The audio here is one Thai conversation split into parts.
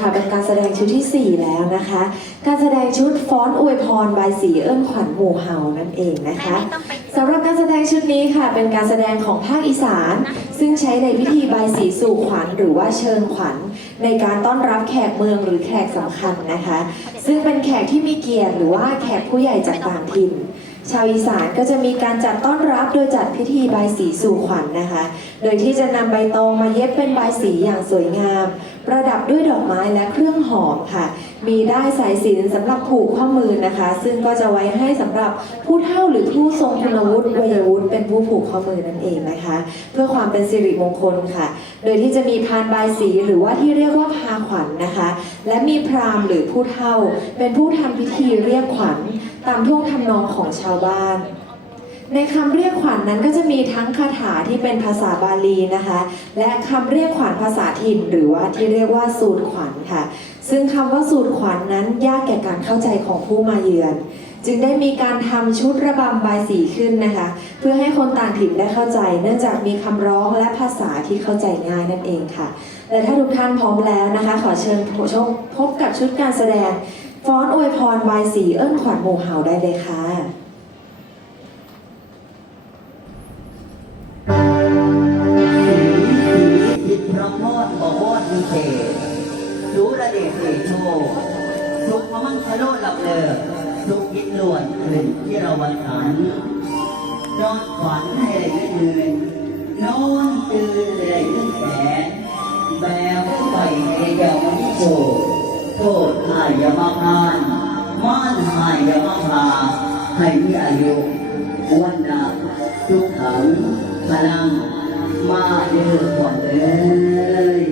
ค่ะเป็นการแสดงชุดที่ 4 แล้วนะคะ การแสดงชุดฟ้อนอวยพรบายสีเอิ้นขวัญหมู่เฮานั่นเองนะคะสำหรับการแสดงชุดนี้ค่ะ เป็นการแสดงของภาคอีสาน ซึ่งใช้ในพิธีบายสีสู่ขวัญหรือว่าเชิญขวัญ ในการต้อนรับแขกเมืองหรือแขกสำคัญนะคะ ซึ่งเป็นแขกที่มีเกียรติหรือว่าแขกผู้ใหญ่จากต่างถิ่นชาวอีสานก็จะมีการจัดต้อนรับโดยจัดพิธีบายสีสู่ขวัญนะคะ โดยที่จะนำใบตองมาเย็บเป็นบายสีอย่างสวยงาม ประดับด้วยดอกไม้และเครื่องหอมค่ะ มีได้สายสินสำหรับผูกข้อมือนะคะ ซึ่งก็จะไว้ให้สำหรับผู้เฒ่าหรือผู้ทรงคุณวุฒิวัยวุฒิเป็นผู้ผูกข้อมือนั่นเองนะคะ เพื่อความเป็นสิริมงคลค่ะ โดยที่จะมีพานบายสีหรือว่าที่เรียกว่าพาขวัญนะคะ และมีพราหมณ์หรือผู้เฒ่า เป็นผู้ทำพิธีเรียกขวัญตามท่วงทำนองของชาวบ้าน ในคำเรียกขวัญนั้นก็จะมีทั้งคาถาที่เป็นภาษาบาลีนะคะ และคำเรียกขวัญภาษาถิ่น หรือว่าที่เรียกว่าสูตรขวัญค่ะ ซึ่งคำว่าสูตรขวัญนั้นยากแก่การเข้าใจของผู้มาเยือน จึงได้มีการทำชุดระบำบายสีขึ้นนะคะ เพื่อให้คนต่างถิ่นได้เข้าใจ เนื่องจากมีคำร้องและภาษาที่เข้าใจง่ายนั่นเองค่ะและถ้าทุกท่านพร้อมแล้วนะคะ ขอเชิญผู้ชมพบกับชุดการแสดงฟ้อนอวยพรบายสีเอิ้นขวัญหมู่เห่าได้เลยค่ะ เทรู้ระเดชเดโชทุกพมังคโลหลับเลิกทุกยิดลวนขึ้นที่เราวันขันนอนฝันให้ได้เงินนอนตื่นได้เงินแสนแบวไปให้เยาวมิโชโทษหายอยามาพานม่านหายอยามาพาให้มีอายุวันนาทุกขังพลังมาเดือดก่อนเลย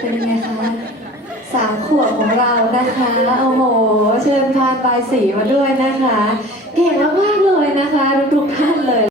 เป็นไงคะสามขวบของเรานะคะ โอ้โห เชิญพานใบสีมาด้วยนะคะ เก่งมากๆเลยนะคะ ทุกๆท่านเลย